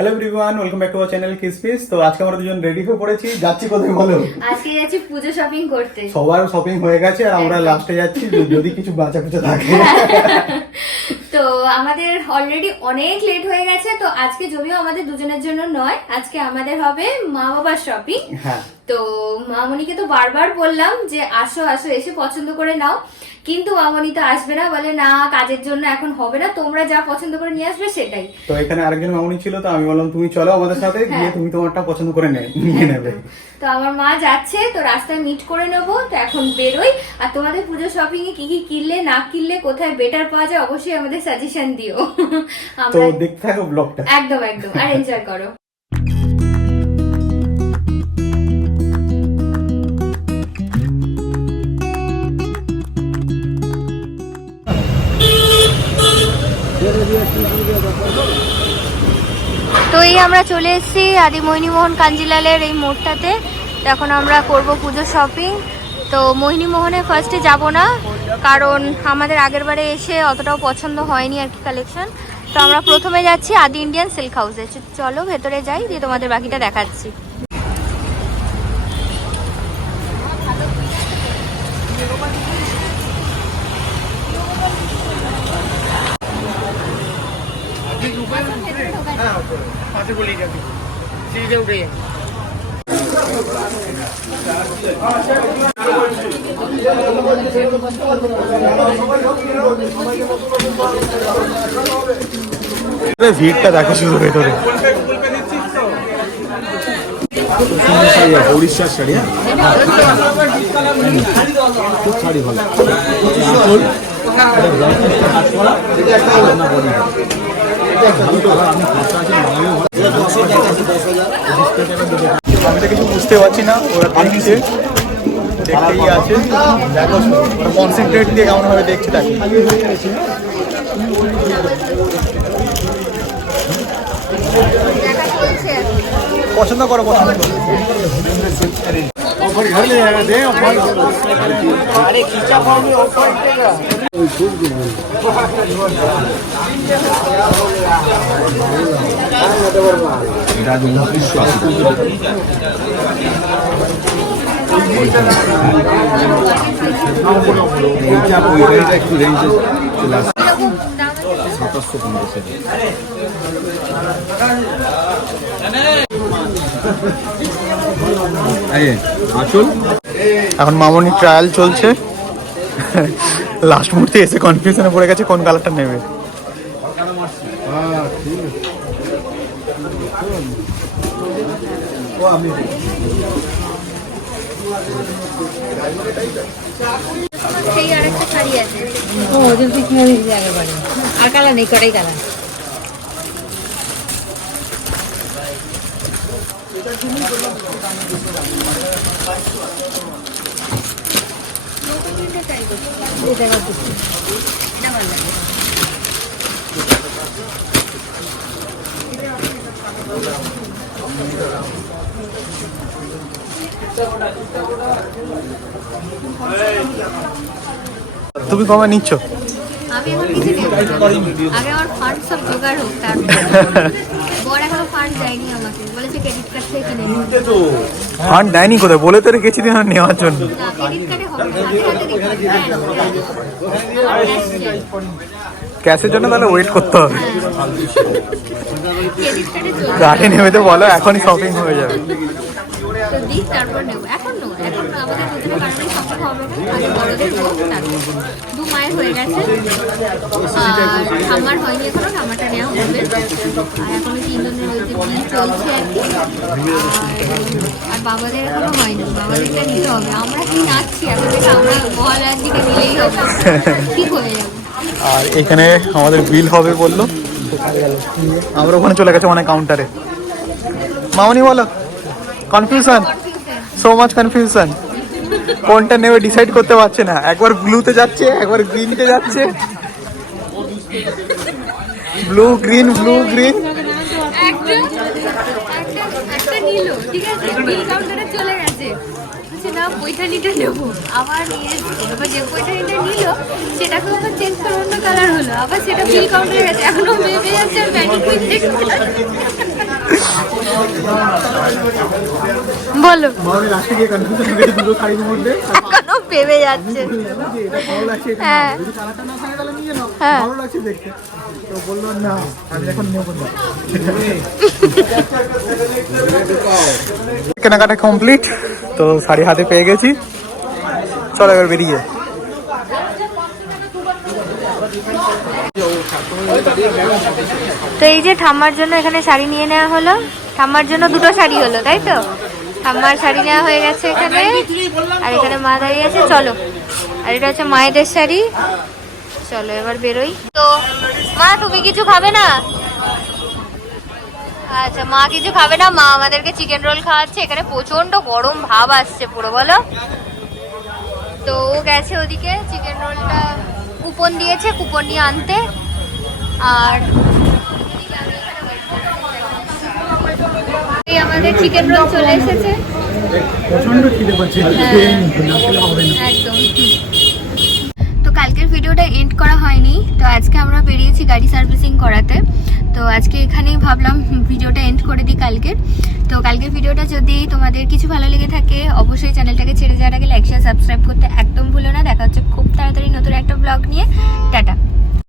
Hello everyone, welcome back to our channel কিসপিস। তো আজকে আমরা দুজন রেডি হয়ে পড়েছি। যাচ্ছি কোথায় বলো? আজকে যাচ্ছি পুজো শপিং করতে। সবার শপিং হয়ে গেছে আর আমরা লাস্টে যাচ্ছি যদি কিছু বাঁচা কুচা থাকে। তো আমাদের অলরেডি অনেক লেট হয়ে গেছে। তো আজকে যদিও আমাদের দুজনের জন্য নয়, আজকে আমাদের হবে মা বাবার শপিং। হ্যাঁ, তো মামনিকে তো বারবার বললাম যে আসো আসো, এসে পছন্দ করে নাও, কিন্তু মামনি তো আসবে না, বলে না কাজের জন্য এখন হবে না, তোমরা যা পছন্দ করে নিয়ে আসবে সেটাই। তো এখানে আরেকজন মামুনি ছিল, তো আমি বললাম তুমি চলো আমাদের সাথে, গিয়ে তুমি তোমারটা পছন্দ করে নিয়ে নেবে। তো আমার মা যাচ্ছে, তো রাস্তায় মিট করে নেবো। তো এখন বেরোই, আর তোমাদের পুজো শপিং এ কি কি কিনলে না কিনলে, কোথায় বেটার পাওয়া যায় অবশ্যই আমাদের সাজেশন দিও। তো দেখতে থাকো ব্লগটা। একদম একদম, আর এনজয় করো। তো এই আমরা চলে এসেছি আদি মোহিনীমোহন কাঞ্জিলালের এই মোড়টাতে। তো এখন আমরা করব পুজো শপিং। তো মোহিনীমোহনে ফার্স্টে যাব না, কারণ আমাদের আগের বারে এসে অতটাও পছন্দ হয়নি আর কি কালেকশন। তো আমরা প্রথমে যাচ্ছি আদি ইন্ডিয়ান সিল্ক হাউসে। চলো ভেতরে যাই, দিয়ে তোমাদের বাকিটা দেখাচ্ছি। ভিড়টা দেখো শুধু ভেতরে। উড়িষ্যার শাড়ি, খুব শাড়ি ভালো। আমি তো কিছু বুঝতে পারছি না, ওরা দেখছে, দেখতেই আছে। দেখো ওরা কনসেন্ট্রেট দিয়ে কেমন ভাবে দেখছে তাকে। পছন্দ করো, পছন্দ করো। একটু রেঞ্জে চলে আসছে 2750। এখন মামনি ট্রায়াল চলছে। লাস্ট মুহূর্তে এসে কনফিউশনে পড়ে গেছে কোন কালারটা নেবে। সেই আরেকটা শাড়ি আছে, ও ওজন থেকে একেবারে আর কালার নেই, কটাই কালার। তুমি কমে নিচ্ছ? আমি এখন কিছু নেব না। আগে আমার ফান্ড সব জোগাড় হোক, তারপর বড় এখনো ফান্ড যায়নি আমাকে, বলেছে ক্রেডিট কার্ড থেকে কিনে নিতে। ফান্ড দেয়নি কোথায়? বলে তো রেখেছি দিন নেওয়ার জন্য। না, ক্রেডিট কার্ডে হবে, ক্যাশের জন্য তাহলে ওয়েট করতে হবে। ক্রেডিট কার্ডে চলে গাড়ি নেমে তো বলো, এখনই শপিং হয়ে যাবে। তো দিক, তারপর নেব। এখন নো, এখন আমাদের দুজনের কারণেই সম্ভব হবে না, আগে বড়দের হোক তারপর। দু মায়ের হয়ে গেছে, আর ঠাম্মার হয়নি এখনো, ঠাম্মারটা নেওয়া হবে। আর এখনো তিনজনের ওই যে বিল চলছে আর কি। আর বাবাদের এখনো হয়নি, বাবাদেরটা নিতে হবে। আমরা কি নাচছি এখন থেকে, আমরা মহালয়ার দিকে নিলেই হবে, ঠিক হয়ে যাবে। আর এখানে আমাদের বিল হবে বললো, আমরা ওখানে চলে গেছে মানে কাউন্টারে। মামনি বলো, কনফিউশন, সো মাচ কনফিউশন, কোনটা নেবে ডিসাইড করতে পারছে না। একবার ব্লুতে যাচ্ছে, একবার গ্রিনতে যাচ্ছে। Blue green, blue green. একটা নিল, ঠিক আছে, বিল কাউন্টারে চলে গেছে। বলছে না পৈঠানিটা নেবো, আবার নিয়ে এসছে। এবার যে পৈঠানিটা নিল সেটাকে আবার চেঞ্জ করে অন্য কালার হলো, আবার সেটা বিল কাউন্টারে গেছে, এখনো ভেবে যাচ্ছে ম্যানিকুইন দেখতে। বলো মামনি লাস্টে গিয়ে কনফিউশন হয়ে গেছে দুটো শাড়ির মধ্যে। এখনো ভেবে যাচ্ছে। যে এটা ভালো লাগছে, এটা হ্যাঁ। নাও। যদি কালারটা না থাকে তাহলে নিয়ে নাও, হ্যাঁ। ভালো লাগছে দেখতে। তো বললো না আমি এখন নেবো না। কেনাকাটা কমপ্লিট, তো শাড়ি হাতে পেয়ে গেছি, চলো এবার বেরিয়ে। তো এই যে ঠাম্মার জন্য এখানে শাড়ি নিয়ে নেওয়া হলো, ঠাম্মার জন্য দুটো শাড়ি হলো, তাই তো? ঠাম্মার শাড়ি নেওয়া হয়ে গেছে এখানে, আর এখানে মা দাঁড়িয়ে আছে। চলো, আর এটা হচ্ছে মায়েদের শাড়ি। চলো এবার বেরোই। তো মা তুমি কিছু খাবে না? আচ্ছা, মা কিছু খাবে না, মা আমাদেরকে চিকেন রোল খাওয়াচ্ছে। এখানে প্রচন্ড গরম ভাব আসছে পুরো, বলো। তো ও গেছে ওদিকে চিকেন রোলটা কুপন দিয়েছে, কুপন নিয়ে আনতে। আর এই আমাদের চিকেন রোল চলে এসেছে। প্রচন্ড খিদে পাচ্ছে, একদম। তো কালকের ভিডিওটা এন্ড করা হয়নি, তো আজকে আমরা বেরিয়েছি গাড়ি সার্ভিসিং করাতে। তো আজকে এখানেই ভাবলাম ভিডিওটা এন্ড করে দিই কালকের। তো কালকের ভিডিওটা যদি তোমাদের কিছু ভালো লেগে থাকে অবশ্যই চ্যানেলটাকে ছেড়ে যাওয়ার আগে লাইক শেয়ার সাবস্ক্রাইব করতে একদম ভুলো না। দেখা হচ্ছে খুব তাড়াতাড়ি নতুন একটা ব্লগ নিয়ে। টাটা।